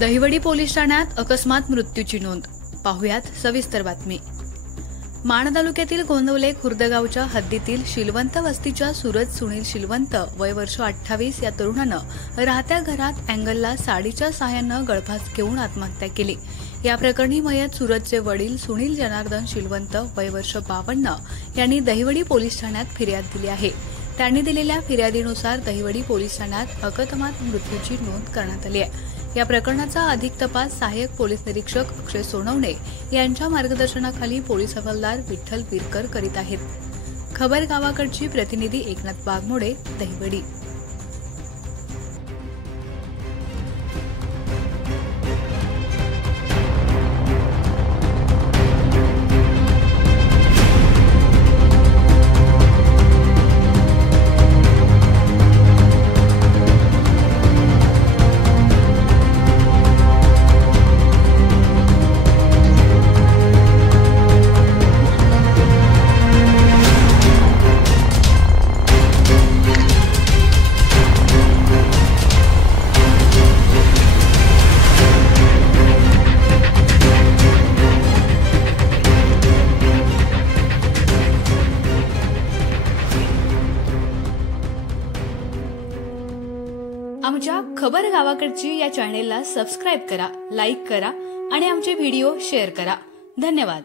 Dahiwadi police ठाण्यात अकस्मात मृत्यूची नोंद। पाहुयात सविस्तर बातमी। माण तालुक्यातील गोंदवले खुर्द गावच्या हद्दीतील शिलवंत वस्तीच्या सूरज सुनील शिलवंत वय वर्ष 28 या तरुणानं राहत्या घरात अँगलला साडीच्या सहाय्यानं गळफास घेऊन आत्महत्या केली। या प्रकरणी मयत सूरजचे वडील सुनील जनार्दन शिलवंत वय वर्ष 52 यांनी दहिवडी पोलीस ठाण्यात फिर्याद दिली आहे। त्यांनी दिलेल्या फिर्यादीनुसार दहिवडी पोलीस ठाण्यात अकस्मात मृत्यूची नोंद करण्यात आली आहे। या प्रकरणाचा अधिक तपास सहाय्यक पोलीस निरीक्षक अक्षय सोनवणे यांच्या मार्गदर्शनाखाली पोलीस हवालदार विठ्ठल विरकर करीत आहेत। खबर गावाकडची प्रतिनिधी एकनाथ बागमोडे, दहिवडी। आमच्या खबर गावाकडची या चॅनेलला सबस्क्राइब करा, लाईक करा आणि आमचे व्हिडिओ शेअर करा। धन्यवाद।